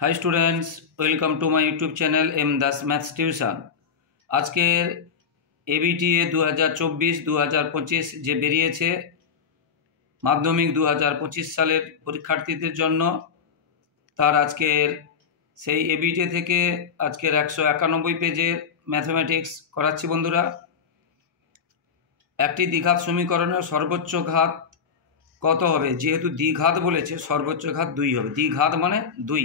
High students, welcome to my YouTube channel M Das maths tuition. আজকের ABTA 2024-2025 যে বেরিয়েছে মাধ্যমিক 2025 সালের পরীক্ষার্থীদের জন্য, তার আজকের সেই এবিটিএ থেকে আজকের 191 পেজের ম্যাথমেটিক্স করাচ্ছি বন্ধুরা। একটি দ্বিঘাত সমীকরণের সর্বোচ্চ ঘাত কত হবে? যেহেতু দ্বিঘাত বলেছে, সর্বোচ্চ ঘাত 2 হবে। দ্বিঘাত মানে 2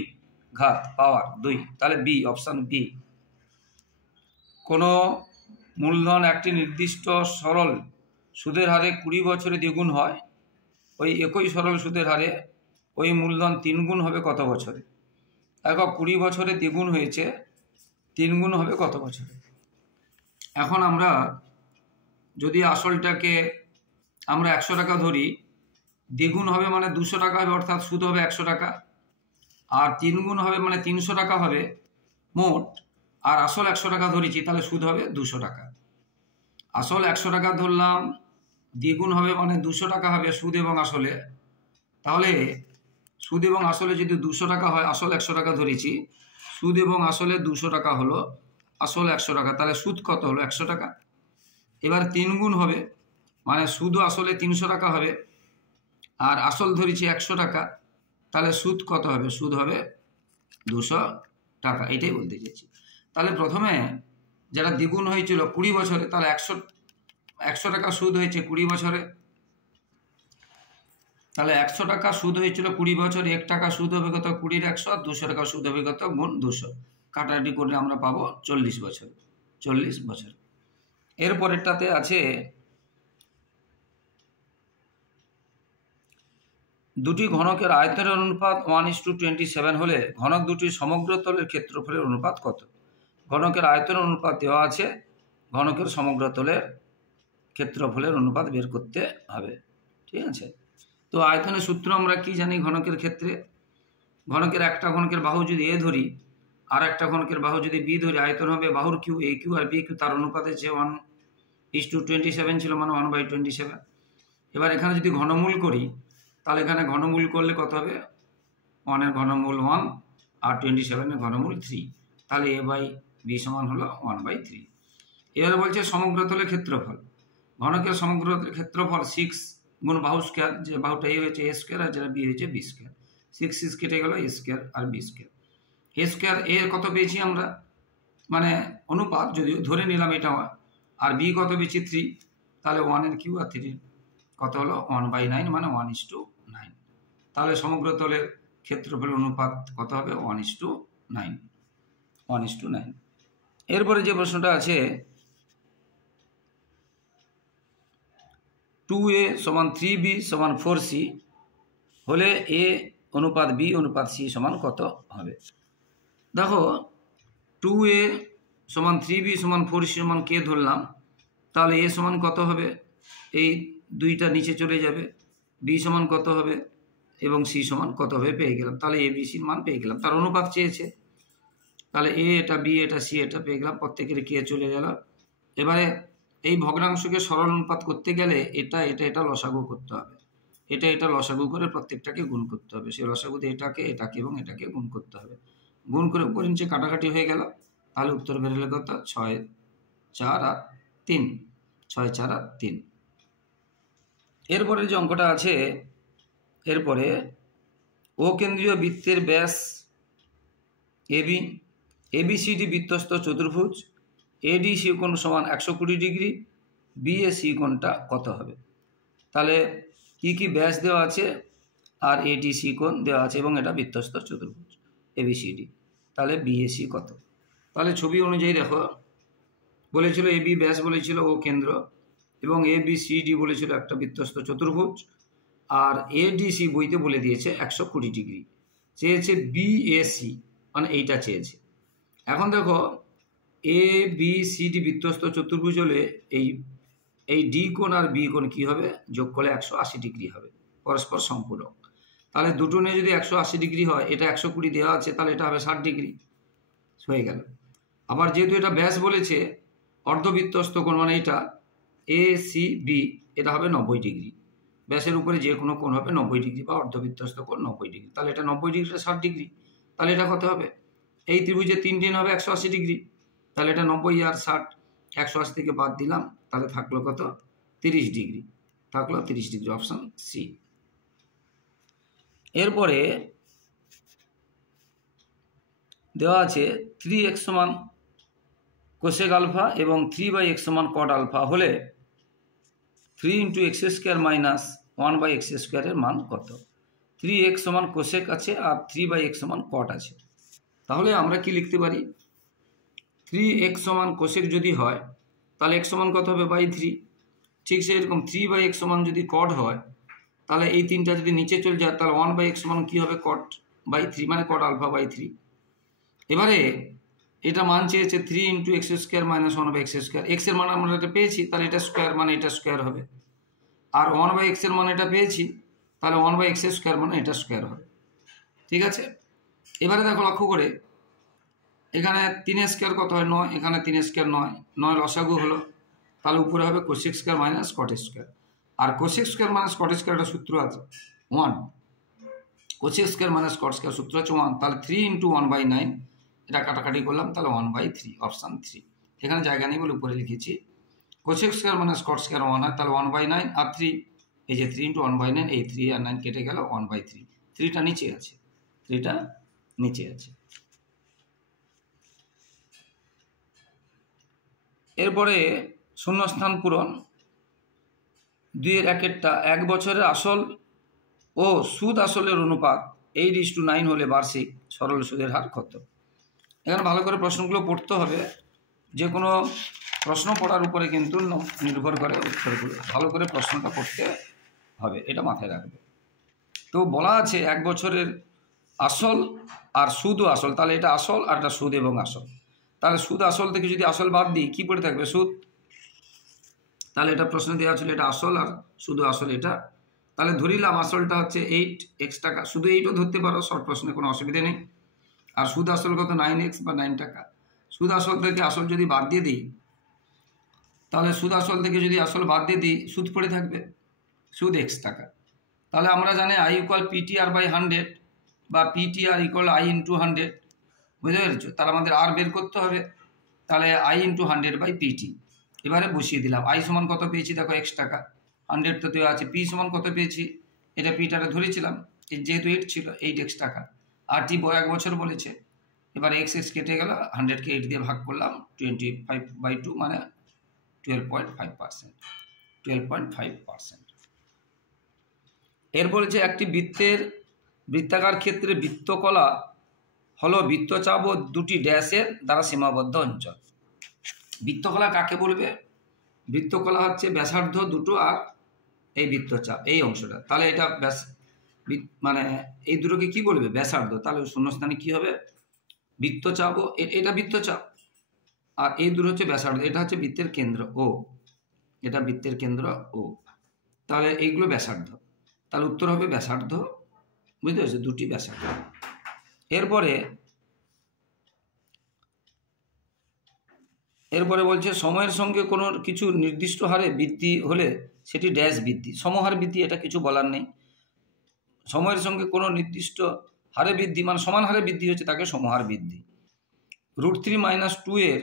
ঘাত, পাওয়ার 2, তাহলে বি, অপশান বি। কোনো মূলধন একটি নির্দিষ্ট সরল সুদের হারে 20 বছরে দ্বিগুণ হয়, ওই একই সরল সুদের হারে ওই মূলধন 3 গুণ হবে কত বছরে? দেখো 20 বছরে দ্বিগুণ হয়েছে, 3 গুণ হবে কত বছরে? এখন আমরা যদি আসলটাকে আমরা 100 টাকা ধরি, দ্বিগুণ হবে মানে 200 টাকা হবে, অর্থাৎ সুদ হবে 100 টাকা। আর 3 গুণ হবে মানে 300 টাকা হবে মোট। আর আসল 100 টাকা ধরেছি, তাহলে সুদ হবে 200 টাকা। আসল 100 টাকা ধরলাম, দ্বিগুণ হবে মানে 200 টাকা হবে সুদ এবং আসলে। তাহলে সুদ এবং আসলে যদি 200 টাকা হয়, আসল 100 টাকা ধরেছি, সুদ এবং আসলে 200 টাকা হলো, আসল 100 টাকা, তাহলে সুদ কত হলো? 100 টাকা। এবার 3 গুণ হবে মানে সুদ আসলে 300 টাকা হবে, আর আসল ধরেছি 100 টাকা, তাহলে সুদ কত হবে? সুদ হবে 200 টাকা। এটাই বলতে চাইছি। তাহলে প্রথমে যারা দ্বিগুণ হয়েছিল 20 বছরে, তাহলে 100 টাকা সুদ হয়েছে 20 বছরে, তাহলে 100 টাকা সুদ হয়েছিল 20 বছর, 1 টাকা সুদ হবে কত? 20 100, আর 200 টাকা সুদ হবে কত? গুণ 200, কাটাকাটি করে আমরা পাবো 40 বছর। 40 বছর। এরপরেরটাতে আছে দুটি ঘনকের আয়তনের অনুপাত 1:27 হলে ঘনক দুটির সমগ্র তলের ক্ষেত্রফলের অনুপাত কত? ঘনকের আয়তনের অনুপাত দেওয়া আছে, ঘনকের সমগ্র তলের ক্ষেত্রফলের অনুপাত বের করতে হবে। ঠিক আছে? তো আয়তনের সূত্র আমরা কি জানি ঘনকের ক্ষেত্রে? ঘনকের একটা ঘনকের বাহু যদি এ ধরি, আর একটা ঘনকের বাহু যদি বি ধরি, আয়তন হবে বাহুর কিউ, এ কিউ আর বি কিউ, তার অনুপাতে যে 1:27 ছিল, মানে 1/27। এবার এখানে যদি ঘনমূল করি, তাহলে এখানে ঘনমূল করলে কত হবে? 1 এর ঘনমূল 1 আর 27 এর ঘনমূল 3, তাহলে এ বাই বি সমান হলো 1/3। এবারে বলছে সমগ্র তলের ক্ষেত্রফল। ঘনকের সমগ্র ক্ষেত্রফল 6 গুণ বাহু স্কোয়ার, যে বাহুটা এ হয়েছে এ স্কোয়ার আর যেটা বি হয়েছে বি স্কোয়ার। 6 কেটে গেল, এ স্কোয়ার আর বি স্কোয়ার। এ স্কোয়ার এ কত পেয়েছি আমরা? মানে অনুপাত যদি ধরে নিলাম এটা, আর বি কত পেয়েছি? 3, তাহলে 1 এর কিউ আর 3 কত হলো? 1/9, মানে 1:9। তাহলে সমগ্র তলের ক্ষেত্রফলের অনুপাত কত হবে? 1:9। 1:9। এরপরে যে প্রশ্নটা আছে, 2a সমান 3b সমান 4c হলে a অনুপাত b অনুপাত c সমান কত হবে? দেখো 2a সমান 3b সমান 4c সমান কে ধরলাম, তাহলে a সমান কত হবে? এই দুইটা নিচে চলে যাবে। b সমান কত হবে এবং c সমান কত হবে পেয়ে গেলাম। তাহলে a b c মান পেয়ে গেলাম। তার অনুপাত চেয়েছে, তাহলে a এটা, b এটা, c এটা পেয়ে গেলাম। প্রত্যেকের কে চলে গেল। এবারে এই ভগ্নাংশকে সরল অনুপাত করতে গেলে এটা এটা এটা লসাগু করতে হবে। এটা এটা লসাগু করে প্রত্যেকটাকে গুণ করতে হবে। সেই লসাগুতে এটাকে এটাকে এবং এটাকে গুণ করতে হবে। গুণ করে উপর নিচে কাটাকাটি হয়ে গেল, তাহলে উত্তর বেরোলে কত? 6, 4 আর 3। 6, 4 আর 3। এরপরে যে অঙ্কটা আছে, এরপরে ও কেন্দ্রীয় বৃত্তের ব্যাস এবি, এবিসিডি বৃত্তস্থ চতুর্ভুজ, এডিসি কোণ সমান 120 ডিগ্রি, বিএসি কোণটা কত হবে? তাহলে কি কি ব্যাস দেওয়া আছে আর এডিসি কোণ দেওয়া আছে, এবং এটা বৃত্তস্থ চতুর্ভুজ এবিসিডি, তাহলে বিএসি কত? তাহলে ছবি অনুযায়ী দেখো, বলেছিল এবি ব্যাস, বলেছিল ও কেন্দ্র, এবং এবিসিডি বলেছিল একটা বৃত্তস্থ চতুর্ভুজ, আর এডিসি বইতে বলে দিয়েছে 120 ডিগ্রি। চেয়েছে বিএসি, মানে এইটা চেয়েছে। এখন দেখো এ বি সি ডি বৃত্তস্থ চতুর্ভুজ হলে এই ডি কোণ আর বি কোণ কি হবে? যোগ করলে 180 ডিগ্রি হবে, পরস্পর সম্পূরক। তাহলে দুটো নিয়ে যদি 180 ডিগ্রি হয়, এটা 120 দেওয়া আছে, তাহলে এটা হবে 60 ডিগ্রি হয়ে গেল। আবার যেহেতু এটা ব্যাস বলেছে, অর্ধবৃত্তস্থ কোণ মানে এটা এ সি বি, এটা হবে 90 ডিগ্রি। ব্যাসের উপরে যে কোনো কোণ হবে 90 ডিগ্রি, বা অর্ধবৃত্তস্থ কোণ 90 ডিগ্রি। তাহলে এটা 90 ডিগ্রিটা 60 ডিগ্রি, তাহলে এটা কত হবে? এই ত্রিভুজে 3 হবে 180 ডিগ্রি, তাহলে এটা 90 আর 60, 180 থেকে বাদ দিলাম, তাহলে থাকলো কত? 30 ডিগ্রি, থাকলো 30 ডিগ্রি, অপশন সি। এরপরে দেওয়া আছে 3x সমান কোসেক আলফা এবং 3/x সমান কট আলফা হলে 3 × x² মাইনাস 1/x² এর মান কত? 3x সমান কোসেক আছে আর 3/x সমান কট আছে, তাহলে আমরা কি লিখতে পারি? 3x সমান কোসেক যদি হয় তাহলে x সমান কত হবে? /3। ঠিক সেরকম 3/x সমান যদি কট হয় তাহলে এই তিনটা যদি নিচে চলে যায় তাহলে 1/x সমান কী হবে? cot/3, মানে cot α/3। এবারে এটা মান চেয়েছে 3 × x² মাইনাস 1/x²। এক্স এর মান আমরা এটা পেয়েছি, তাহলে এটা স্কোয়ার মানে এটা স্কোয়ার হবে, আর 1/x এর মান এটা পেয়েছি, তাহলে 1/x² মানে এটা স্কোয়ার হবে। ঠিক আছে, এবারে দেখো লক্ষ্য করে, এখানে 3² কত হয়? 9, এখানে 3² 9 লসাগু হলো, তাহলে উপরে হবে cos² মাইনাস cot²। আর cos² মাইনাস cot² একটা সূত্র আছে 1, cos² মাইনাস cot² সূত্র আছে 1, তাহলে 3 × 1/9, এটা কাটাকাটি করলাম, তাহলে 1/3, অপশান 3। এখানে জায়গা নেই বলে উপরে লিখেছি। cos² মাইনাস cot² 1 হয়, তাহলে 1/9 আর 3, এই যে 3 × 1/9, এই 3 আর 9 কেটে গেল, 1/3, 3টা নিচে আছে, 3টা নিচে আছে। এরপরে শূন্যস্থান পূরণ 2-1 1 বছরের আসল ও সুদ আসলের অনুপাত 8:9 হলে বার্ষিক সরল সুদের হার কত? এখানে ভালো করে প্রশ্নগুলো পড়তে হবে, যে কোনো প্রশ্ন পড়ার উপরে কিন্তু নির্ভর করে উত্তরগুলো, ভালো করে প্রশ্নটা পড়তে হবে, এটা মাথায় রাখবে। তো বলা আছে 1 বছরের আসল আর সুদ ও আসল, তাহলে এটা আসল আর এটা সুদ এবং আসল, তাহলে সুদ আসল থেকে যদি আসল বাদ দিই কী পড়ে থাকবে? সুদ। তাহলে এটা প্রশ্ন দেওয়া ছিল এটা আসল আর শুধু আসল এটা, তাহলে ধরিলাম আসলটা হচ্ছে 8x টাকা, শুধু 8ও ধরতে পারো, শর্ট প্রশ্নে কোনো অসুবিধা নেই। আর সুদ আসল কত? 9x বা 9 টাকা। সুদ আসল থেকে আসল যদি বাদ দিয়ে দিই, তাহলে সুদ আসল থেকে যদি আসল বাদ দিয়ে দিই, সুদ পড়ে থাকবে, সুদ x টাকা। তাহলে আমরা জানি I = PTR/100 বা PTR = I × 100, বুঝতে পেরেছো? তাহলে আমাদের আর বের করতে হবে, তাহলে I × 100/PT। এবারে বসিয়ে দিলাম, I সমান কত পেয়েছি? দেখো x টাকা, 100 তো দেওয়া আছে। P সমান কত পেয়েছি? এটা পিটারে ধরেছিলাম, যেহেতু 8 ছিল, 8x টাকা, আর T 1 বছর বলেছে। এবার x কেটে গেল, 100কে 8 দিয়ে ভাগ করলাম, 25/2 মানে 12.5%, 12.5%। এর বলেছে একটি বৃত্তাকার ক্ষেত্রে বৃত্তকলা হলো বৃত্তচাপ ও দুটি ড্যাশের দ্বারা সীমাবদ্ধ অঞ্চল। বৃত্তকলা কাকে বলবে? বৃত্তকলা হচ্ছে ব্যাসার্ধ দুটো আর এই বৃত্তচাপ, এই অংশটা, তাহলে এটা মানে এই দুটোকে কি বলবে? ব্যাসার্ধ। তাহলে শূন্যস্থানে কি হবে? বৃত্তচাপ ও এটা বৃত্তচাপ, আর এই দুটো হচ্ছে ব্যাসার্ধ, এটা হচ্ছে বৃত্তের কেন্দ্র ও, এটা বৃত্তের কেন্দ্র ও, তাহলে এইগুলো ব্যাসার্ধ, তাহলে উত্তর হবে ব্যাসার্ধ, বুঝতে পারছো? দুটি ব্যাসার্ধ। এরপরে বলছে সময়ের সঙ্গে কোনো কিছু নির্দিষ্ট হারে বৃদ্ধি হলে সেটি ড্যাশ বৃদ্ধি, সমহার বৃদ্ধি, এটা কিছু বলার নেই। সময়ের সঙ্গে কোনো নির্দিষ্ট হারে বৃদ্ধি মানে সমান হারে বৃদ্ধি হচ্ছে, তাকে সমহার বৃদ্ধি। √3 - 2 এর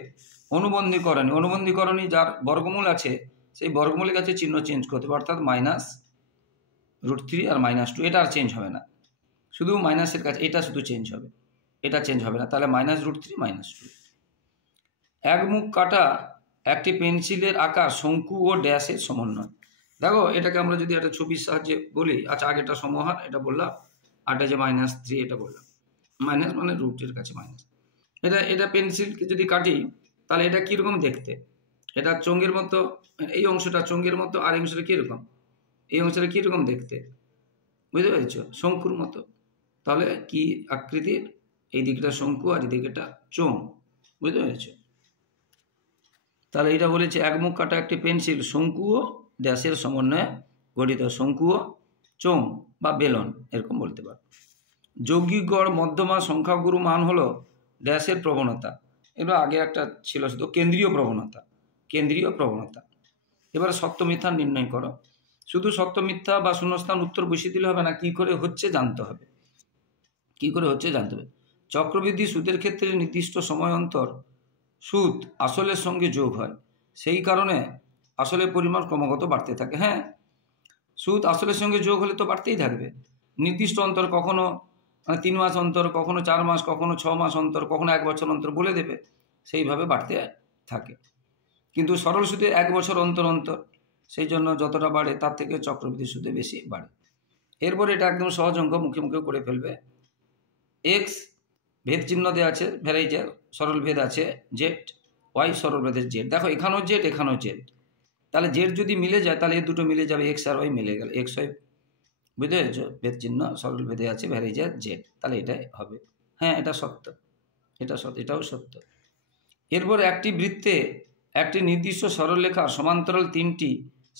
অনুবন্ধীকরণী যার বর্গমূল আছে সেই বর্গমূলের কাছে চিহ্ন চেঞ্জ করতে হবে, অর্থাৎ -√3 আর -2, এটা আর চেঞ্জ হবে না, শুধু মাইনাসের কাছে এটা শুধু চেঞ্জ হবে, এটা চেঞ্জ হবে না, তাহলে -√3 - 2। এক মুখ কাটা একটি পেন্সিলের আকার শঙ্কু ও ড্যাশের সমন্বয়। দেখো এটাকে আমরা যদি একটা ছবির সাহায্যে বলি, আচ্ছা আগেটা সমহার এটা বললাম, আরটা যে -3 এটা বললাম, মাইনাস মানে √এর কাছে মাইনাস। এটা পেন্সিলকে যদি কাটি তাহলে এটা কীরকম দেখতে? এটা চোঙের মতো, এই অংশটা চোঙের মতো, আর এই অংশটা কীরকম? এই অংশটা কীরকম দেখতে? বুঝতে পেরেছ? শঙ্কুর মতো। তাহলে কি আকৃতির? এই দিকটা শঙ্কু আর এই দিকটা চোঙ, বুঝতে পেরেছ? তাহলে এটা বলেছে এক মুখ কাটা একটি পেন্সিল শঙ্কু ও ড্যাশের সমন্বয়ে গঠিত, শঙ্কু ও চোঙ বা বেলন এরকম বলতে পারো। যৌগিক গড় মধ্যমা সংখ্যাগুরু মান হলো ড্যাশের প্রবণতা, এবার আগে একটা ছিল শুধু কেন্দ্রীয় প্রবণতা। এবারে সত্য মিথ্যা নির্ণয় করো, শুধু সত্য মিথ্যা বা শূন্যস্থান উত্তর বসিয়ে দিলে হবে না, কি করে হচ্ছে জানতে হবে, চক্রবৃদ্ধি সুদের ক্ষেত্রে নির্দিষ্ট সময় অন্তর সুদ আসলের সঙ্গে যোগ হয়, সেই কারণে আসলের পরিমাণ ক্রমাগত বাড়তে থাকে। হ্যাঁ, সুদ আসলের সঙ্গে যোগ হলে তো বাড়তেই থাকবে। নির্দিষ্ট অন্তর কখনো 3 মাস অন্তর, কখনো 4 মাস, কখনো 6 মাস অন্তর, কখনো 1 বছর অন্তর বলে দেবে, সেইভাবে বাড়তে থাকে। কিন্তু সরল সুদে 1 বছর অন্তর অন্তর, সেই জন্য যতটা বাড়ে তার থেকে চক্রবৃদ্ধি সুদে বেশি বাড়ে। এরপরে এটা একদম সহজ অঙ্ক, মুখে মুখে করে ফেলবে। এক্স ভেদ চিহ্ন দেওয়া আছে, ভ্যারাইজার সরল ভেদ আছে জেড, ওয়াই সরল ভেদের জেড। দেখো এখানেও জেড, এখানেও জেড, তাহলে জেড যদি মিলে যায় তাহলে এই দুটো মিলে যাবে, এক্স আর ওয়াই মিলে গেল, এক্স ওয়াই, বুঝতে পেরেছো? ভেদ চিহ্ন সরল ভেদে আছে, ভ্যারাইজার জেড, তাহলে এটাই হবে। হ্যাঁ, এটা সত্য, এটা সত্য, এটাও সত্য। এরপর একটি বৃত্তে একটি নির্দিষ্ট সরলরেখার সমান্তরাল 3টি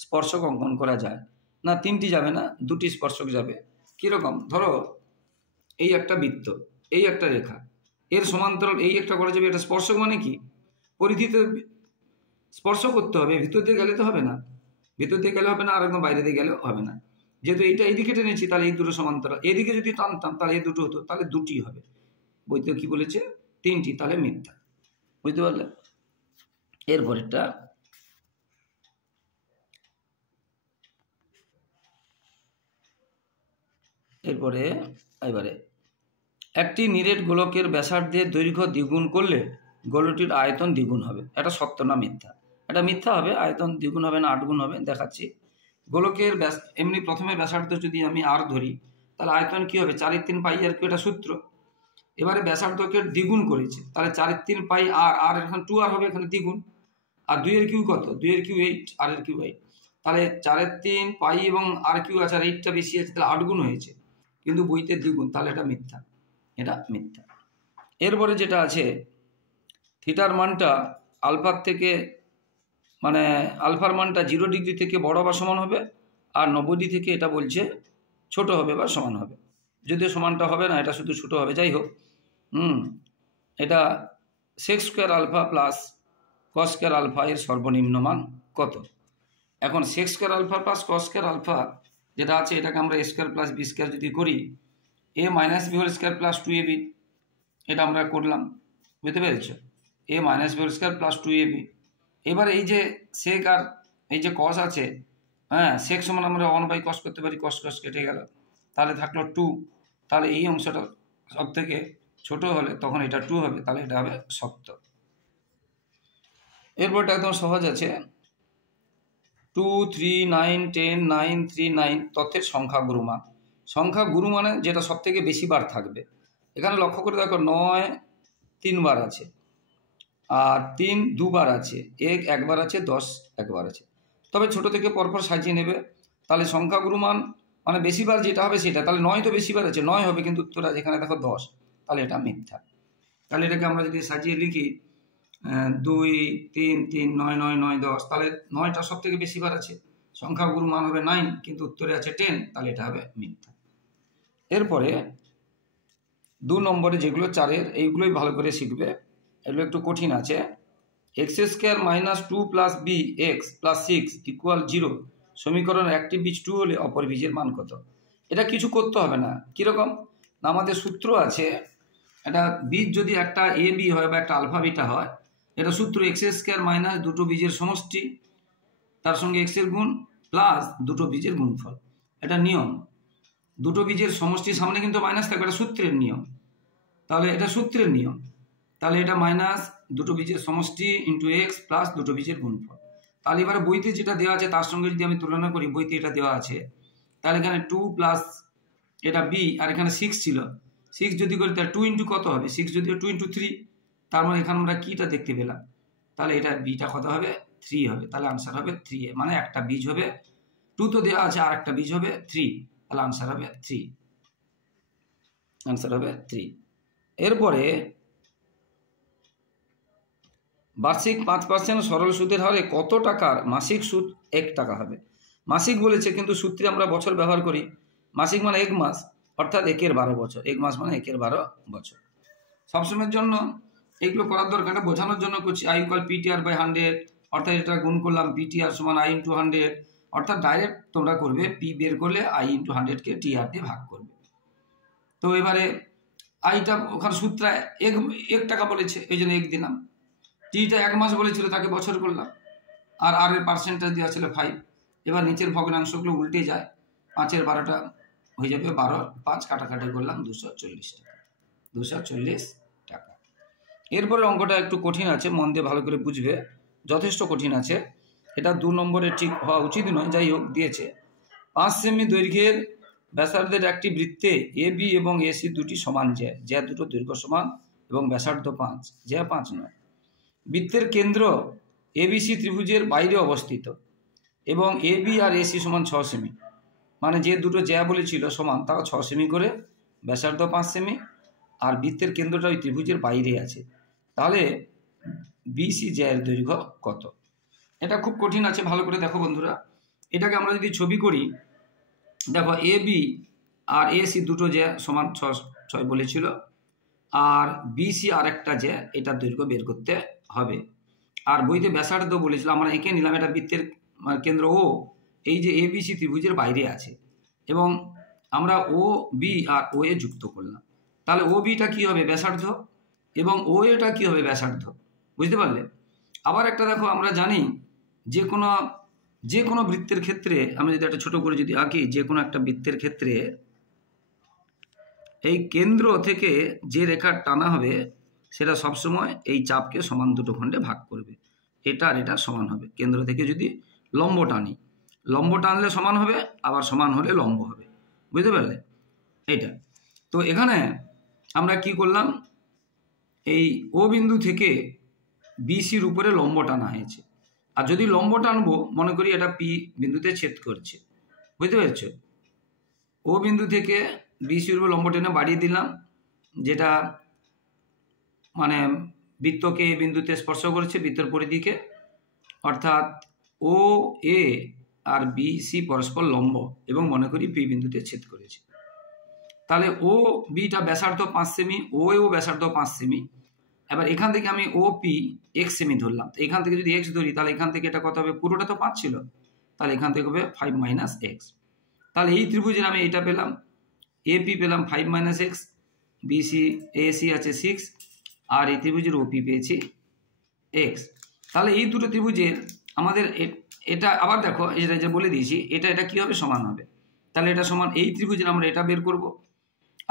স্পর্শক অঙ্কন করা যায়। না, 3টি যাবে না, 2টি স্পর্শক যাবে। কীরকম? ধরো এই একটা বৃত্ত, এই একটা রেখা, এর সমান্তরাল এই একটা করা যাবে। এটা স্পর্শক মানে কি? পরিধিতে স্পর্শ করতে হবে, ভিতর দিয়ে গেলে তো হবে না, ভিতর দিয়ে গেলে হবে না, আর একদম বাইরে দিয়ে গেলেও হবে না। যেহেতু এইটা এইদিকে টেনেছি, তাহলে এই দুটো সমান্তরাল। এদিকে যদি টানতাম তাহলে এই দুটো হতো, তাহলে 2টি হবে। বইতে কি বলেছে? 3টি, তাহলে মিথ্যা। বুঝতে পারলে? এরপরেরটা, এবারে একটি নিরেট গোলকের ব্যাসার্ধের দৈর্ঘ্য দ্বিগুণ করলে গোলকটির আয়তন দ্বিগুণ হবে। এটা সত্য না মিথ্যা? এটা মিথ্যা হবে। আয়তন দ্বিগুণ হবে না 8 গুণ হবে, দেখাচ্ছি। গোলকের এমনি প্রথমে ব্যাসার্ধ যদি আমি আর ধরি, তাহলে আয়তন কি হবে? 4/3 পাই আর কি, এটা সূত্র। এবারে ব্যাসার্ধকে দ্বিগুণ করেছে, তাহলে 4/3 পাই আর এখানে 2 আর হবে, এখানে দ্বিগুণ। আর 2 এর কিউ কত? 2 এর কিউ 8, আর এর কিউ 8, তাহলে 4/3 পাই এবং আর কিউ আছে, আর 8টা বেশি আছে, তাহলে 8 গুণ হয়েছে, কিন্তু বইতে দ্বিগুণ, তাহলে এটা মিথ্যা, এটা মিথ্যা। এরপরে যেটা আছে, থিটার মানটা আলফার থেকে, মানে আলফার মানটা 0 ডিগ্রি থেকে বড় বা সমান হবে, আর 90 ডিগ্রি থেকে এটা বলছে ছোট হবে বা সমান হবে। যদিও সমানটা হবে না, এটা শুধু ছোট হবে, যাই হোক। এটা sec square alpha plus cos square alpha এর সর্বনিম্ন মান কত? এখন sec square alpha plus cos square alpha যেটা আছে, এটাকে আমরা a square plus b square যদি করি, a minus b whole square plus 2ab, এটা আমরা করলাম, বুঝতে পেরেছ? A minus b whole square plus 2ab। এবার এই যে সেক আর এই যে কস আছে, হ্যাঁ, সেক সমান আমরা 1/cos করতে পারি, কস কস কেটে গেল, তাহলে থাকলো 2, তাহলে এই অংশটা সব থেকে ছোট হলে তখন এটা 2 হবে, তাহলে এটা হবে সত্য। এরপরটা একদম সহজ আছে, 2, 3, 9, 10, 9, 3, 9 তথ্যের সংখ্যা গুরুমান। সংখ্যা গুরুমানে যেটা সব থেকে বেশি বার থাকবে। এখানে লক্ষ্য করে দেখো 9 3 বার আছে, আর 3 2 বার আছে, 1 একবার আছে, 10 একবার আছে। তবে ছোট থেকে পরপর সাজিয়ে নেবে, তাহলে সংখ্যা গুরুমান মানে বেশিবার যেটা হবে সেটা। তাহলে 9 তো বেশিবার আছে, 9 হবে, কিন্তু উত্তর আছে এখানে দেখো 10, তাহলে এটা মিথ্যা। তাহলে এটাকে আমরা যদি সাজিয়ে লিখি 2 3 3 9 9 9 10, তাহলে 9টা সব থেকে বেশিবার আছে, সংখ্যা গুরুমান হবে 9, কিন্তু উত্তরে আছে 10, তাহলে এটা হবে মিথ্যা। এরপরে 2 নম্বরে যেগুলো 4-এর, এইগুলোই ভালো করে শিখবে, এগুলো একটু কঠিন আছে। x square minus 2 plus b x plus 6 equal 0 সমীকরণের একটি বীজ 2 হলে অপর বীজের মান কত? এটা কিছু করতে হবে না। কীরকম না, আমাদের সূত্র আছে, এটা বীজ যদি একটা এ বি হয় বা একটা আলফা বিটা হয়, এটা সূত্র এক্স স্কোয়ার মাইনাস দুটো বীজের সমষ্টি, তার সঙ্গে এক্সের গুণ প্লাস দুটো বীজের গুণফল। এটা নিয়ম, দুটো বীজের সমষ্টির সামনে কিন্তু মাইনাস থাকবে, এটা সূত্রের নিয়ম। তাহলে এটা সূত্রের নিয়ম, তাহলে এটা মাইনাস দুটো বীজের সমষ্টি ইন্টু এক্স প্লাস দুটো বীজের গুণফল। তাহলে এবারে বইতে যেটা দেওয়া আছে তার সঙ্গে যদি আমি তুলনা করি, বইতে এটা দেওয়া আছে, তাহলে এখানে 2 প্লাস এটা বি, আর এখানে 6 ছিল, 6 যদি করি তাহলে 2 ইন্টু কত হবে? 6 যদি 2 ইন্টু 3, তার মানে এখানে আমরা কিটা দেখতে পেলাম, তাহলে এটা বিটা কত হবে? 3 হবে, তাহলে আনসার হবে 3, মানে একটা বীজ হবে 2 তো দেওয়া আছে, আর একটা বীজ হবে 3, তাহলে আনসার হবে 3, আনসার হবে 3। এরপরে বার্ষিক 5% সরল সুদের হারে কত টাকার মাসিক সুদ 1 টাকা হবে? মাসিক বলেছে, কিন্তু সূত্রে আমরা বছর ব্যবহার করি। মাসিক মানে 1 মাস, অর্থাৎ 1-এর 12 বছর, 1 মাস মানে 1-এর 12 বছর। সবসময়ের জন্য এগুলো করার দরকার, এটা বোঝানোর জন্য করছি। আই ইকুয়াল পিটিআর বাই 100, অর্থাৎ এটা গুণ করলাম, পিটিআর সমান আই ইন্টু 100, অর্থাৎ ডাইরেক্ট তোমরা করবে পি বের করলে আই ইন্টু 100কে টিআর দিয়ে ভাগ করবে। তো এবারে আইটা ওখানে সূত্রে 1 টাকা বলেছে, এই জন্য 1 দিলাম। টিটা 1 মাস বলেছিল, তাকে বছর করলাম। আর আর এর পার্সেন্টেজ দেওয়া ছিল 5। এবার নিচের ভগ্নাংশগুলো উল্টে যায়, 5-এর 12টা হয়ে যাবে 12, 5 কাটাকাটি করলাম 240 টাকা, 240 টাকা। এরপরে অঙ্কটা একটু কঠিন আছে, মন দিয়ে ভালো করে বুঝবে, যথেষ্ট কঠিন আছে। এটা 2 নম্বরে ঠিক হওয়া উচিত নয়, যাই হোক দিয়েছে। 5 সেমি দৈর্ঘ্যের ব্যাসার্ধের একটি বৃত্তে এ বি এবং এসি দুটি সমান জ্যা দুটো দৈর্ঘ্য সমান এবং ব্যাসার্ধ 5, জ্যা 5 নয়। বৃত্তের কেন্দ্র এবিসি ত্রিভুজের বাইরে অবস্থিত এবং এ বি আর এসি সমান 6 সেমি, মানে যে দুটো জ্যা বলেছিল সমান, তারা 6 সেমি করে, ব্যাসার্ধ 5 সেমি, আর বৃত্তের কেন্দ্রটা ওই ত্রিভুজের বাইরে আছে। তাহলে বিসি জ্যায়ের দৈর্ঘ্য কত? এটা খুব কঠিন আছে, ভালো করে দেখো বন্ধুরা। এটাকে আমরা যদি ছবি করি, দেখো এ বি আর এসি দুটো জ্যা সমান 6 বলেছিল, আর বিসি আর একটা জ্যা, এটার দৈর্ঘ্য বের করতে হবে। আর বইতে ব্যাসার্ধ বলেছিল, আমরা এঁকে নিলাম, এটা বৃত্তের কেন্দ্র ও, এই যে এ বিসি ত্রিভুজের বাইরে আছে, এবং আমরা ও বি আর ও এ যুক্ত করলাম। তাহলে ও বিটা কী হবে? ব্যাসার্ধ, এবং ও এটা কী হবে? ব্যাসার্ধ। বুঝতে পারলে? আবার একটা দেখো, আমরা জানি যে কোনো বৃত্তের ক্ষেত্রে, আমরা যদি একটা ছোট করে যদি আঁকি, যে কোনো একটা বৃত্তের ক্ষেত্রে এই কেন্দ্র থেকে যে রেখা টানা হবে সেটা সবসময় এই চাপকে সমান দুটো খণ্ডে ভাগ করবে। এটা আর এটা সমান হবে। কেন্দ্র থেকে যদি লম্ব টানি, লম্ব টানলে সমান হবে, আবার সমান হলে লম্ব হবে। বুঝতে পারলে? এইটা তো এখানে আমরা কি করলাম, এই ও বিন্দু থেকে বিসির উপরে লম্ব টানা হয়েছে। আর যদি লম্ব টানবো, মনে করি এটা পি বিন্দুতে ছেদ করছে। বুঝতে পেরেছ? ও বিন্দু থেকে বিসির উপর লম্ব টেনে বাড়িয়ে দিলাম, যেটা মানে বৃত্তকে এ বিন্দুতে স্পর্শ করেছে, বৃত্তের পরিধিকে, অর্থাৎ ও এ আর বিসি পরস্পর লম্ব, এবং মনে করি পি বিন্দুতে ছেদ করেছে। তাহলে ও বিটা ব্যাসার্ধ 5 সেমি, ও এও ব্যাসার্ধ 5 সেমি। এবার এখান থেকে আমি ও পি এক্স সেমি ধরলাম। তো এখান থেকে যদি এক্স ধরি, তাহলে এখান থেকে এটা কত হবে? পুরোটা তো 5 ছিল, তাহলে এখান থেকে হবে 5 মাইনাস এক্স। তাহলে এই ত্রিভুজের আমি এটা পেলাম, এপি পেলাম 5 মাইনাস এক্স, বিসি এসি আছে 6, আর এই ত্রিভুজের ওপি পেয়েছি এক্স। তাহলে এই দুটো ত্রিভুজের আমাদের এটা আবার দেখো, এটা যে বলে দিয়েছি, এটা কী হবে? সমান হবে। তাহলে এটা সমান, এই ত্রিভুজের আমরা এটা বের করব,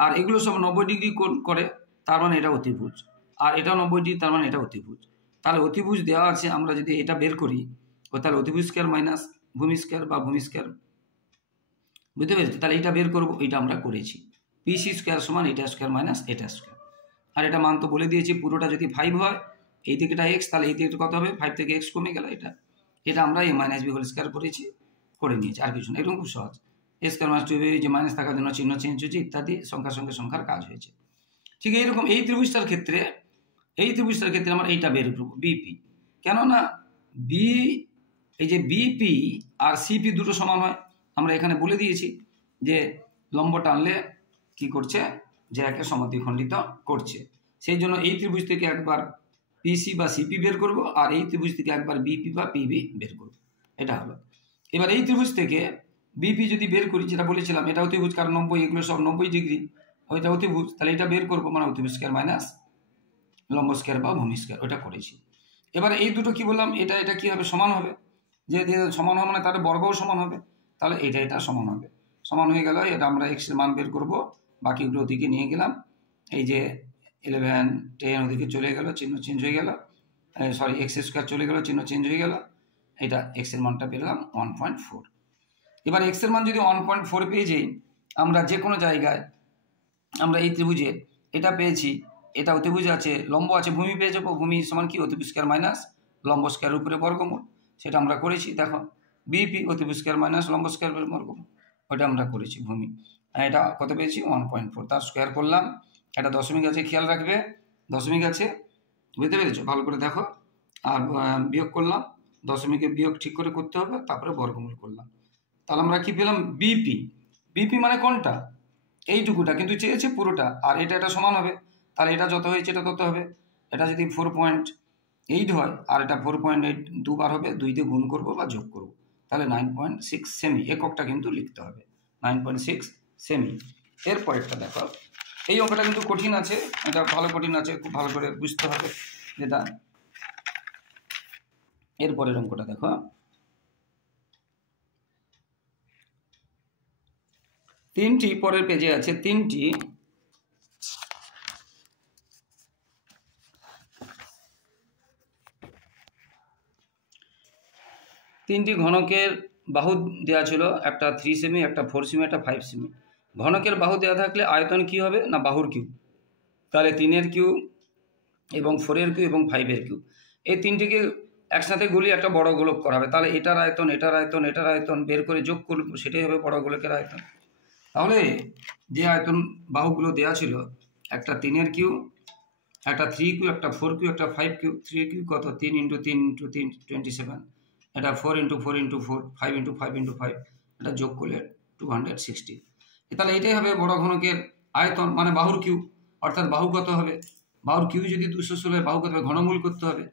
আর এগুলো সব 90 ডিগ্রি কোণ করে, তার মানে এটা অতিভুজ, আর এটা 90 ডিগ্রি, তার মানে এটা অতিভুজ। তাহলে অতিভুজ দেওয়া আছে, আমরা যদি এটা বের করি, তাহলে অতিভুজ স্কয়ার মাইনাস ভূমি স্কয়ার বা ভূমি স্কয়ার। বুঝতে পেরেছি? তাহলে এটা বের করবো, এটা আমরা করেছি। পিসি স্কয়ার সমান এটা স্কয়ার মাইনাস এটা স্কয়ার। আর এটা মান তো বলে দিয়েছি, পুরোটা যদি 5 হয়, এই দিকটা এক্স, তাহলে এই দিকটা কত হবে? 5 থেকে এক্স কমে গেল। এটা আমরা এ মাইনাস বি হোল স্কয়ার করে নিয়েছি, আর কিছু না। এরকম খুব সহজ। এ স্কয়ার মাইনাস 2b, যে মাইনাস থাকার জন্য চিহ্ন চেঞ্জ হয়েছে, ইত্যাদি সংখ্যার সঙ্গে সংখ্যার কাজ হয়েছে। ঠিক এইরকম এই ত্রিভুজটার ক্ষেত্রে আমরা এইটা বের করবো, বিপি। কেননা এই যে বিপি আর সিপি দুটো সমান হয়। আমরা এখানে বলে দিয়েছি যে লম্ব টানলে কি করছে? যে একে সমদ্বিখণ্ডিত করছে। সেই জন্য এই ত্রিভুজ থেকে একবার পিসি বা সিপি বের করব, আর এই ত্রিভুজ থেকে একবার বিপি বা পিবি বের করব। এটা হলো। এবার এই ত্রিভুজ থেকে বিপি যদি বের করি, যেটা বলেছিলাম, এটা অতিভুজ, কারণ 90, এগুলো সব 90 ডিগ্রি, ওইটা অতিভুজ। তাহলে এটা বের করবো, মানে অতিভুজ স্কয়ার মাইনাস লম্ব স্কয়ার বা ভূমি স্কয়ার, ওইটা করেছি। এবার এই দুটো কি বললাম, এটা কি হবে? সমান হবে। যে সমান হবে মানে তাহলে বর্গও সমান হবে, তাহলে এটা সমান হবে। সমান হয়ে গেল। এটা আমরা এক্সের মান বের করব, বাকিগুলো ওদিকে নিয়ে গেলাম। এই যে 11, 10 ওদিকে চলে গেল, চিহ্ন চেঞ্জ হয়ে গেল, সরি এক্স স্কয়ার চলে গেল, চিহ্ন চেঞ্জ হয়ে গেল। এটা এক্সের মানটা পেলাম 1.4। এবার এক্সের মান যদি 1.4 পেয়ে যাই, আমরা যে কোনো জায়গায়, আমরা এই ত্রিভুজের এটা পেয়েছি, এটা অতিভুজ আছে, লম্ব আছে, ভূমি পেয়ে যাবো। ভূমি সমান কি? অতিভুজ স্কয়ার মাইনাস লম্ব স্কয়ার উপরে বর্গমূল। সেটা আমরা করেছি। দেখো বিপি অতিভুজ স্কয়ার মাইনাস লম্ব স্কয়ার উপরে বর্গমূল, ওইটা আমরা করেছি। ভূমি এটা কত পেয়েছি? 1.4। তার স্কয়ার করলাম। এটা দশমিক আছে, খেয়াল রাখবে, দশমিক আছে। বুঝতে পেরেছো? ভালো করে দেখো। আর বিয়োগ করলাম, দশমিকে বিয়োগ ঠিক করে করতে হবে, তারপরে বর্গমূল করলাম। তাহলে আমরা কি পেলাম? বিপি মানে কোনটা? এইটুকুটা, কিন্তু চেয়েছে পুরোটা। আর এটা সমান হবে, তাহলে এটা যত হয়েছে এটা তত হবে। এটা যদি 4.8 হয়, আর এটা 4.8 দুবার হবে, 2 দিয়ে গুণ করবো বা যোগ করবো, তাহলে 9.6 সেমি। এককটা কিন্তু লিখতে হবে, 9.6 সেমি। এরপরেরটা দেখো, এই অঙ্কটা কিন্তু কঠিন আছে, এটা ভালো কঠিন আছে, খুব ভালো করে বুঝতে হবে যেটা। এরপরের অঙ্কটা দেখো, তিনটি পরের পেজে আছে, তিনটি ঘনকের বাহু দেওয়া ছিল, একটা 3 সেমি, একটা 4 সেমি, একটা 5 সেমি। ঘনকের বাহু দেওয়া থাকলে আয়তন কি হবে না বাহুর কিউ, তাহলে 3-এর কিউ এবং 4-এর কিউ এবং 5-এর কিউ, এই তিনটিকে একসাথে গুলি একটা বড় গোলক করা হবে। তাহলে এটার আয়তন, এটার আয়তন, এটার আয়তন বের করে যোগ করব, সেটাই হবে বড় গোলকের আয়তন। তাহলে যে আয়তন বাহুগুলো দেওয়া ছিল, একটা 3-এর কিউ, একটা 3 কিউ, একটা 4 কিউ, একটা 5 কিউ। 3 কিউ কত, 3 × 3 × 3 27, এটা 4 × 4 × 4, 5 × 5 × 5, এটা যোগ করলে 260। তাহলে এটাই হবে বড় ঘনকের আয়তন, মানে বাহুর কিউ। অর্থাৎ বাহু কত হবে, বাহুর কিউ যদি 216, বাহু কত হবে, ঘনমূল করতে হবে।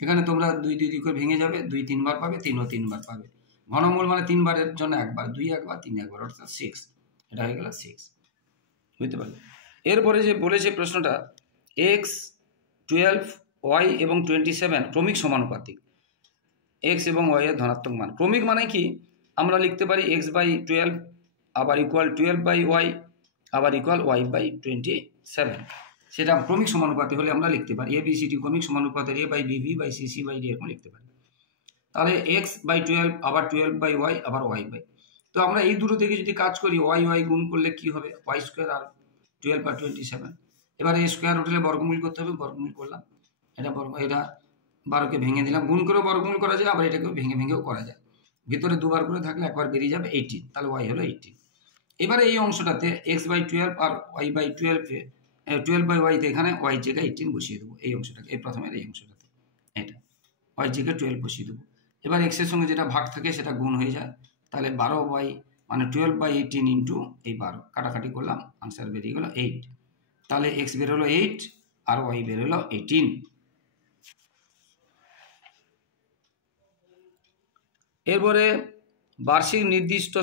এখানে তোমরা 2 করে ভেঙে যাবে, 2 3 বার পাবে, 3 3 বার পাবে। ঘনমূল মানে 3 বারের জন্য একবার, 2 একবার, 3 একবার, অর্থাৎ 6। এটা হয়ে গেল 6, বুঝতে পারলে। এরপরে যে বলেছে প্রশ্নটা, x, 12, y এবং 27 ক্রমিক সমানুপাতিক, x এবং y এর ধনাত্মক মান। ক্রমিক মানে কি, আমরা লিখতে পারি x/12 আবার ইকুয়াল 12/y আবার ইকুয়াল y/27, সেটা ক্রমিক সমানুপাতি হলে আমরা লিখতে পারি। ABCD ক্রমিক সমানুপাতের A/BB/CC/D এরকম লিখতে পারি। তাহলে x/12 আবার 12/y আবার y/, তো আমরা এই দুটো থেকে যদি কাজ করি, y গুণ করলে কি হবে, y² আর 12 আর 27। এবার এই স্কোয়ার উঠলে বর্গমূল করতে হবে, বর্গমূল করলাম, এটা 12কে ভেঙে দিলাম, গুণ করে বর্গমূল করা যায়, আবার এটাকেও ভেঙেও করা যায়। ভিতরে দুবার করে থাকলে একবার বেরিয়ে যাবে 18, তাহলে y হলো 18। এবারে এই অংশটাতে x/12 আর y/12-এ 12/y-তে এখানে y জায়গায় 18 বসিয়ে দেবো, এই অংশটাকে, এই প্রথমের এই অংশটাতে এটা y জায়গায় 12 বসিয়ে দেবো। এবার x এর সঙ্গে যেটা ভাগ থাকে সেটা গুণ হয়ে যায়, তাহলে 12y মানে 12/18 ইন্টু এই 12, কাটাকাটি করলাম, আনসার বেরিয়ে গেল 8। তাহলে x বের হলো 8 আর y বের হলো 18। এরপরে বার্ষিক নির্দিষ্ট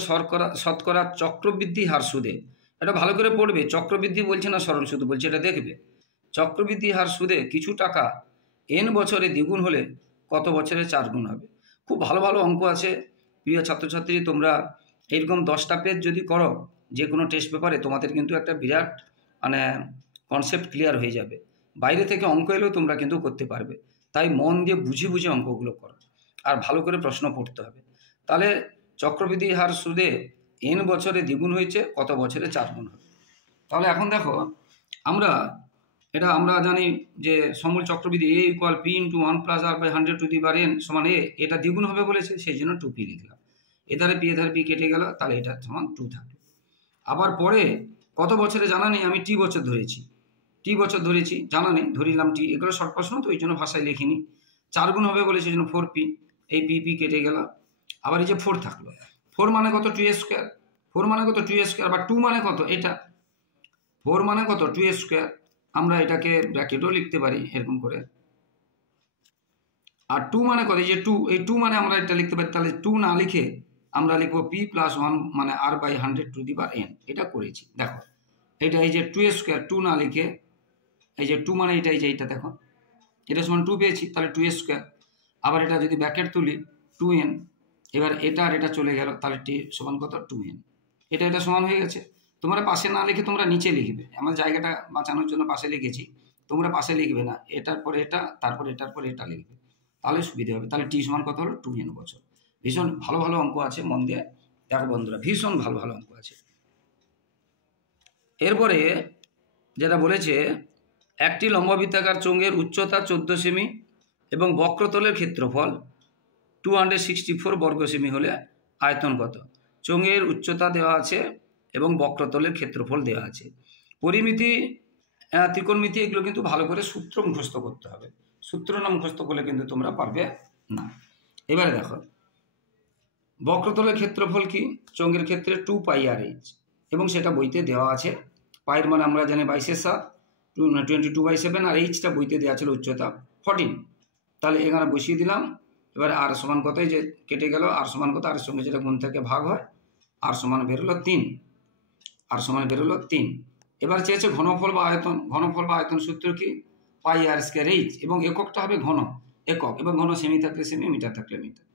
শতকরা চক্রবৃদ্ধি হার সুদে, এটা ভালো করে পড়বে, চক্রবৃদ্ধি বলছে না সরল সুদ বলছে, এটা দেখবে। চক্রবৃদ্ধি হার সুদে কিছু টাকা n বছরে দ্বিগুণ হলে কত বছরে 4 গুণ হবে। খুব ভালো ভালো অঙ্ক আছে প্রিয় ছাত্রছাত্রী, তোমরা এইরকম 10টা পেজ যদি করো যে কোনো টেস্ট পেপারে, তোমাদের কিন্তু একটা বিরাট মানে কনসেপ্ট ক্লিয়ার হয়ে যাবে। বাইরে থেকে অঙ্ক এলেও তোমরা কিন্তু করতে পারবে, তাই মন দিয়ে বুঝে বুঝে অঙ্কগুলো করো আর ভালো করে প্রশ্ন পড়তে হবে। তাহলে চক্রবৃদ্ধি হার সুদে n বছরে দ্বিগুণ হয়েছে, কত বছরে 4 গুণ হবে। তাহলে এখন দেখো, আমরা জানি যে সমূল চক্রবৃদ্ধি a = p × 1 + r/100⁴ সমান a, এটা দ্বিগুণ হবে বলেছে, সেই জন্য 2p লিখলাম। এধারে p এধারে p কেটে গেল, তাহলে এটা সমান 2 থাকবে। আবার পরে কত বছরে জানা নেই, আমি t বছর ধরেছি, জানা নেই, ধরিলাম t। এগুলো শর্ট প্রশ্ন তো, ওই জন্য ভাষায় লিখিনি। 4 গুণ হবে বলে সেই জন্য 4p, এই p কেটে গেল। আবার এই যে 4 থাকলো, 4 মানে কত, 2a², 4 মানে কত, 2a², বা 2 মানে কত, এটা 4 মানে কত, 2a², আমরা এটাকে ব্র্যাকেটও লিখতে পারি এরকম করে। আর 2 মানে কত, এই যে 2, এই 2 মানে আমরা এটা লিখতে পারি, তাহলে 2 না লিখে আমরা লিখবো p + 1 মানে r/100⁴n, এটা করেছি। দেখো এটা এই যে 2a², 2 না লিখে, এই যে 2 মানে এটা, এই যে এইটা দেখো, এটা সমান 2 পেয়েছি, তাহলে 2a²। আবার এটা যদি ব্র্যাকেট তুলি 2n, এবার এটা আর এটা চলে গেল, তাহলে t সমান কত, 2n। এটা সমান হয়ে গেছে। তোমরা পাশে না লিখে তোমরা নিচে লিখবে, আমার জায়গাটা বাঁচানোর জন্য পাশে লিখেছি, তোমরা পাশে লিখবে না, এটার পরে এটা, তারপর এটার পরে এটা লিখবে, তাহলে সুবিধা হবে। তাহলে t সমান কত হলো, 2n বছর। ভীষণ ভালো ভালো অঙ্ক আছে, মন দিয়ে দেখো বন্ধুরা, ভীষণ ভালো ভালো অঙ্ক আছে। এরপরে যেটা বলেছে, একটি লম্ববৃত্তাকার চোঙের উচ্চতা 14 সেমি এবং বক্রতলের ক্ষেত্রফল 264 বর্গ সেমি হলে আয়তন কত। চোঙের উচ্চতা দেওয়া আছে এবং বক্রতলের ক্ষেত্রফল দেওয়া আছে। পরিমিতি, ত্রিকোণমিতি, এগুলো কিন্তু ভালো করে সূত্র মুখস্থ করতে হবে, সূত্র না মুখস্থ করলে কিন্তু তোমরা পারবে না। এবারে দেখো, বক্রতলের ক্ষেত্রফল কি, চোঙের ক্ষেত্রে 2πr/h, এবং সেটা বইতে দেওয়া আছে। পায়ের মানে আমরা জানি 22/7, 22/7, আর এইচটা বইতে দেওয়া ছিল উচ্চতা 14, তাহলে এখানে বসিয়ে দিলাম। এবার আর সমান কত, যে কেটে গেল, আর সমান কত, আর সঙ্গে যেটা গুণ থেকে ভাগ হয়, আর সমান বেরোলো 3, আর সমান বেরোলো 3। এবার চেয়েছে ঘনফল বা আয়তন। ঘনফল বা আয়তন সূত্র কি? পাই আর স্কয়ার এইচ, এবং এককটা হবে ঘন একক, এবং ঘন সেমি থাকলে সেমি, মিটার থাকলে মিটার।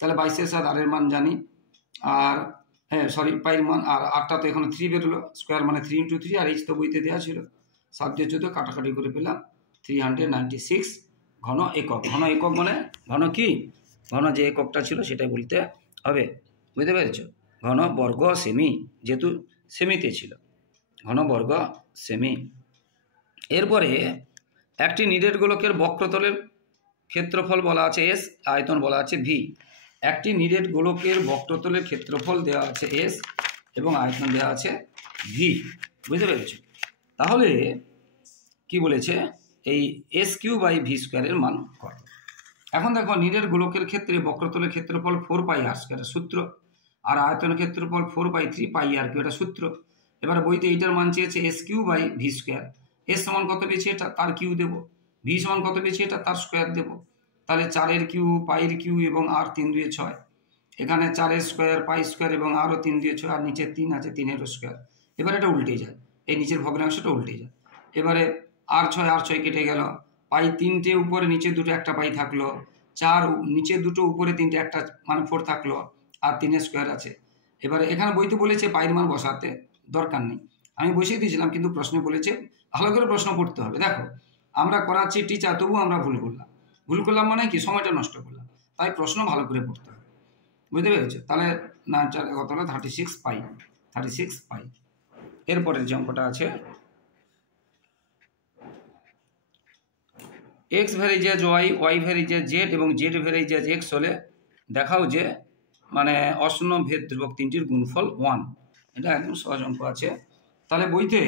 তাহলে 22 আর এর মান জানি, আর হ্যাঁ সরি পাইয়ের মান, আর আটটা তো এখানে 3 বেরোলো, স্কোয়ার মানে 3 × 3, আর এইচ তো বইতে দেওয়া ছিল 7 দিয়ে 14 কাটাকাটি করে পেলাম 396 ঘন একক। ঘন একক মানে ঘন কি? ঘন যে এককটা ছিল সেটাই বলতে হবে, বুঝতে পেরেছ? ঘন বর্গ সেমি, যেহেতু সেমিতে ছিল, ঘন বর্গ সেমি। এরপরে একটি নিরেট গোলকের বক্রতলের ক্ষেত্রফল বলা আছে এস, আয়তন বলা আছে ভি। একটি নিরেট গোলকের বক্রতলের ক্ষেত্রফল দেওয়া আছে এস এবং আয়তন দেওয়া আছে ভি, বুঝতে পেরেছ? তাহলে কি বলেছে? এই এস কিউ বাই ভি স্কোয়ারের মান কত? এখন দেখো, নিরেট গোলকের ক্ষেত্রে বক্রতলের ক্ষেত্রফল 4 পাই আর স্কোয়ারের সূত্র, আর আয়তনের ক্ষেত্রফল 4/3 পাই আর কিউ, এটা সূত্র। এবার বইতে এইটার মান চেয়েছে s q by v square. S সমান কত পেয়েছি? এটা তার কিউ দেবো। ভি সমান কত পেয়েছি? এটা তার স্কোয়ার দেবো। তাহলে 4-এর কিউ, পাইয়ের কিউ এবং আর 3 × 2 = 6। এখানে 4-এর স্কোয়ার, পাই স্কোয়ার এবং আরও 3 × 2 = 6, আর নিচে 3 আছে, 3-এরও স্কোয়ার। এবার এটা উল্টে যায়, এই নিচের ভগ্নাংশটা উল্টে যায়। এবারে আর 6 কেটে গেল, পাই 3টে উপরে, নিচে 2টো, একটা পাই থাকলো, 4 নিচে 2টো উপরে 3টে, একটা মানে 4 থাকলো, আর 3-এর স্কোয়ার আছে। এবারে এখানে বইতে বলেছে পাইয়ের মান বসাতে, দরকার নেই, আমি বসিয়ে দিয়েছিলাম, কিন্তু প্রশ্নে বলেছে ভালো করে প্রশ্ন পড়তে হবে। দেখো, আমরা করাচ্ছি টিচার, তবু আমরা ভুল করলাম মানে কি? সময়টা নষ্ট করলাম। তাই প্রশ্ন ভালো করে পড়তে হবে, বুঝতে পেরেছো? তাহলে না কত হলো? 36 পাই। এরপরের যে অঙ্কটা আছে, এক্স ভ্যারিজেজ ওয়াই, ওয়াই ভ্যারিজেজ জেড এবং জেড ভ্যারিজেজ এক্স হলে দেখাও যে মানে অশূন্য ভেদ ধ্রুবক তিনটির গুণফল 1। এটা একদম সহজ অঙ্ক আছে। তাহলে বইতে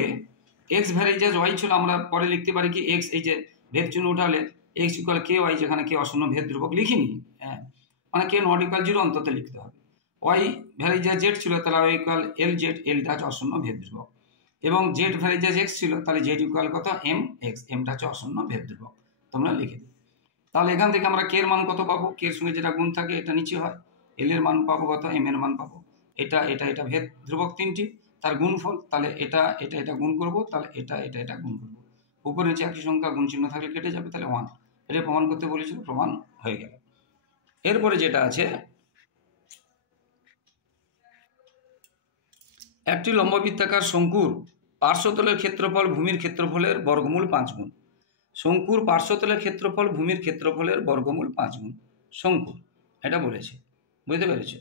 এক্স ভ্যারিজেজ ওয়াই ছিল, আমরা পরে লিখতে পারি কি এক্স, এই যে ভেদ চিহ্ন উঠালে এক্স ইকুয়াল কে ওয়াই, যেখানে কে অশূন্য ভেদ ধ্রুবক লিখিনি, হ্যাঁ মানে কে নট ইকুয়াল 0 অন্তত লিখতে হবে। ওয়াই ভ্যারিজেজ জেড ছিল, তাহলে ওয়াই ইকুয়াল এল জেড, এলটা হচ্ছে অশূন্য ভেদ ধ্রুবক। এবং জেড ভ্যারিজেজ এক্স ছিল, তাহলে জেড ইকুয়াল কত? এম এক্স, এমটা হচ্ছে অশূন্য ভেদ ধ্রুবক। তোমরা লিখে দিও। তাহলে এখান থেকে আমরা কে এর মান কত পাবো? কে এর সঙ্গে যেটা গুণ থাকে এটা নিচে হয়, এল এর মান পাবো কত? এম এর মান পাবো। এটা ভেদ ধ্রুবক তিনটি, তার গুণফল। তাহলে এটা গুণ করবো, তাহলে এটা গুণ করবো। উপরে নিচে একই সংখ্যা, গুণ চিহ্ন থাকলে কেটে যাবে, তাহলে 1। এটা প্রমাণ করতে বলেছিল, প্রমাণ হয়ে গেল। এরপরে যেটা আছে, একটি লম্ববৃত্তাকার শঙ্কুর পার্শ্বতলের ক্ষেত্রফল ভূমির ক্ষেত্রফলের বর্গমূল 5 গুণ। শঙ্কুর পার্শ্বতলের ক্ষেত্রফল ভূমির ক্ষেত্রফলের বর্গমূল 5 গুণ শঙ্কুর, এটা বলেছে, বুঝতে পেরেছো?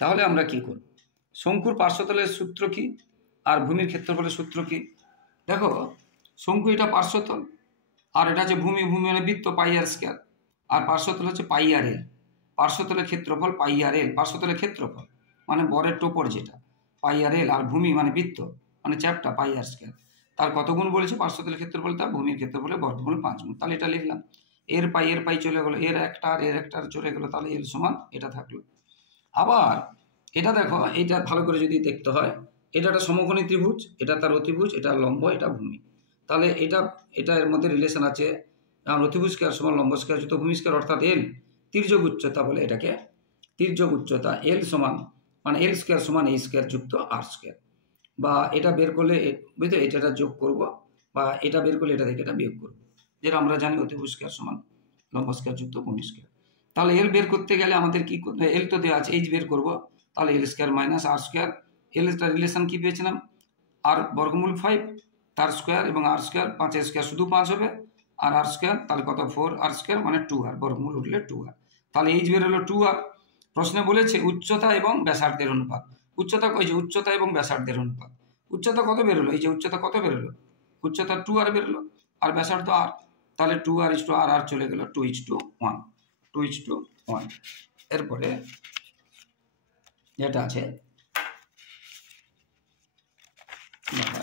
তাহলে আমরা কি করব? শঙ্কুর পার্শ্বতলের সূত্র কি আর ভূমির ক্ষেত্রফলের সূত্র কি? দেখো, শঙ্কু এটা পার্শ্বতল, আর এটা হচ্ছে ভূমি। ভূমি মানে বৃত্ত, পাই আর স্কয়ার, আর পার্শ্বতল হচ্ছে পাই আর এল। পার্শ্বতলের ক্ষেত্রফল পাই আর এল, পার্শ্বতলের ক্ষেত্রফল মানে বরের টোপর যেটা, পাই আর এল। আর ভূমি মানে বৃত্ত মানে চ্যাপ্টা, পাই আর স্কয়ার। তার কত গুণ বলেছে? পার্শ্বতলের ক্ষেত্রফল তার ভূমির ক্ষেত্রফলের বর্গমূল 5 গুণ। তাহলে এটা লিখলাম, এর পাই চলে গেলো, এর একটা আর এর একটা চলে গেলো, তাহলে এল সমান এটা থাকলো। আবার এটা দেখো, এইটা ভালো করে যদি দেখতে হয়, এটা একটা সমকোণী ত্রিভুজ, এটা তার অতিভুজ, এটা লম্ব, এটা ভূমি। তাহলে এটা এর মধ্যে রিলেশন আছে, অতিভুজ স্কয়ার সমান লম্ব স্কয়ার যুক্ত ভূমি স্কয়ার, অর্থাৎ এল তির্যক উচ্চতা বলে এটাকে। তির্যক উচ্চতা এল সমান মানে এল স্কয়ার সমান এই স্কয়ার যুক্ত আর স্কয়ার। বা এটা বের করলে, বুঝতে, এটা যোগ করব, বা এটা বের করলে এটা থেকে এটা বিয়োগ করব, যেটা আমরা জানি অতিভুজ স্কয়ার সমান লম্ব স্কয়ার যুক্ত ভূমি স্কয়ার। তাহলে এল বের করতে গেলে আমাদের কি করতে? এল তো দেওয়া আছে, এইচ বের করব, তাহলে এল স্কয়ার মাইনাস আর স্কয়ার। এল এর রিলেশন কি পেয়েছিলাম? আর বর্গমূল 5 তার স্কয়ার, এবং আর স্কয়ার 5-এর স্কয়ার শুধু 5 হবে, আর আর স্কয়ার তাহলে কত? 4 আর স্কয়ার মানে 2 আর, বর্গমূল উঠলে 2 আর। তাহলে এইচ বের হলো 2 আর। প্রশ্নে বলেছে উচ্চতা এবং ব্যাসার্ধের অনুপাত। উচ্চতা কই? যে উচ্চতা এবং ব্যাসার্ধের অনুপাত। উচ্চতা কত বেরোলো? এই যে উচ্চতা কত বেরোলো? উচ্চতা 2 আর বেরোলো, আর ব্যাসার্ধ আর। তাহলে 2 আর ইস টু আর, আর চলে গেল 2:1, 2:1। এরপরে যেটা আছে,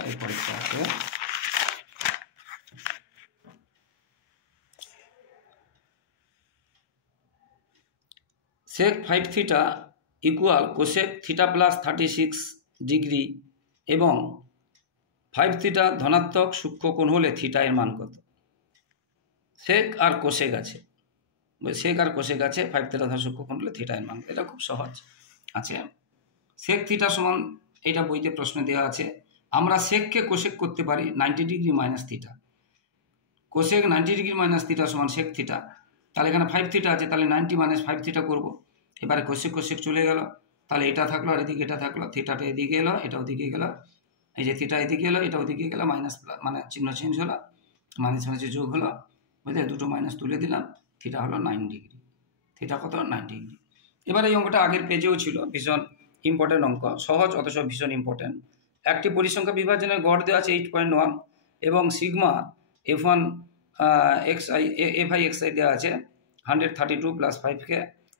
এরপরে আছে sec 5 theta equal cosec theta plus 36 degree এবং 5 থিটা ধনাত্মক সূক্ষ্ম কোণ হলে থিটা এর মান কত? সেক আর কোসেক আছে, সেক আর কোসেক আছে, 5 থিটা ধনাত্মক সূক্ষ্ম কোণ হলে থিটা এর মান। এটা খুব সহজ আছে। সেক থিটা সমান, এটা বইতে প্রশ্ন দেওয়া আছে, আমরা সেককে কোসেক করতে পারি 90 degree minus theta. Cosec 90 degree minus theta সমান সেক থিটা। তাহলে এখানে 5 থিটা আছে, তাহলে 90 মাইনাস 5 থিটা করবো। এবারে কোসেক কোসেক চলে গেল, তাহলে এটা থাকলো আর এদিকে এটা থাকলো, থিটাটা এদিকে এলো, এটাও দিকে গেল, এই যে থিটা এদিকে এলো, এটাও দিকে গেল, মাইনাস প্লাস মানে চিহ্ন চেঞ্জ হলো, মাইনাস মাইনাসে যোগ হলো, বুঝলে দুটো মাইনাস তুলে দিলাম, থিটা হলো 9 ডিগ্রি। থিটা কত? 9 ডিগ্রি। এবার এই অঙ্কটা আগের পেজেও ছিল, ভীষণ ইম্পর্টেন্ট অঙ্ক, সহজ অথচ ভীষণ ইম্পর্টেন্ট। একটি পরিসংখ্যা বিভাজনের গড় দেওয়া আছে 8.1 এবং সিগমা F1 FI দেওয়া আছে 132 + 5K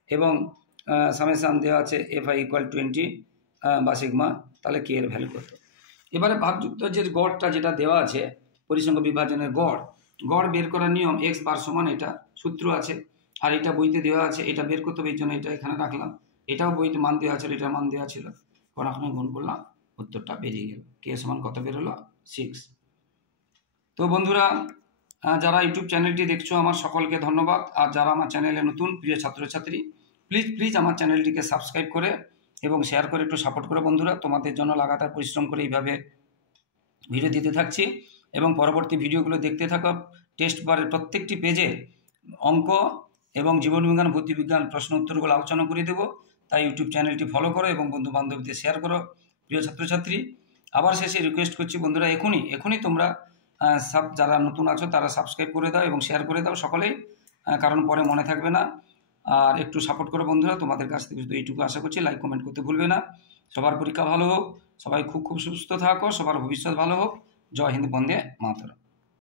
এবং সামেশান দেওয়া আছে FI = 20 বা সিগমা, তাহলে কে এর ভ্যালু কত? এবারে ভাগযুক্ত যে গড়টা যেটা দেওয়া আছে পরিসংখ্যা বিভাজনের গড় বের করার নিয়ম x বার সমান, এটা সূত্র আছে, আর এটা বইতে দেওয়া আছে, এটা বের করতে হবে, এই জন্য এটা এখানে রাখলাম। এটাও বইতে মান দেওয়া ছিল, এটার মান দেওয়া ছিল, এখন গুণ করলাম, উত্তরটা বেরিয়ে গেল। কে সমান কত বের হলো? 6। তো বন্ধুরা, যারা ইউটিউব চ্যানেলটি দেখছো আমার সকলকে ধন্যবাদ। আর যারা আমার চ্যানেলে নতুন প্রিয় ছাত্রছাত্রী, প্লিজ আমার চ্যানেলটিকে সাবস্ক্রাইব করে এবং শেয়ার করে একটু সাপোর্ট করো বন্ধুরা। তোমাদের জন্য লাগাতার পরিশ্রম করে এইভাবে ভিডিও দিতে থাকছি এবং পরবর্তী ভিডিওগুলো দেখতে থাকো। টেস্ট বারের প্রত্যেকটি পেজে অঙ্ক এবং জীবনবিজ্ঞান, বুদ্ধিবিজ্ঞান প্রশ্ন উত্তরগুলো আলোচনা করে দেবো। তাই ইউটিউব চ্যানেলটি ফলো করো এবং বন্ধু বান্ধবদের শেয়ার করো। প্রিয় ছাত্রছাত্রী, আবার শেষে রিকোয়েস্ট করছি বন্ধুরা, এখনই তোমরা যারা নতুন আছো তারা সাবস্ক্রাইব করে দাও এবং শেয়ার করে দাও সকলেই, কারণ পরে মনে থাকবে না। আর একটু সাপোর্ট করো বন্ধুরা, তোমাদের কাছ থেকে শুধু এইটুকু আশা করছি। লাইক কমেন্ট করতে ভুলবে না। সবার পরীক্ষা ভালো হোক, সবাই খুব সুস্থ থাকো, সবার ভবিষ্যৎ ভালো হোক। জয় হিন্দ, বন্দে মাতরম।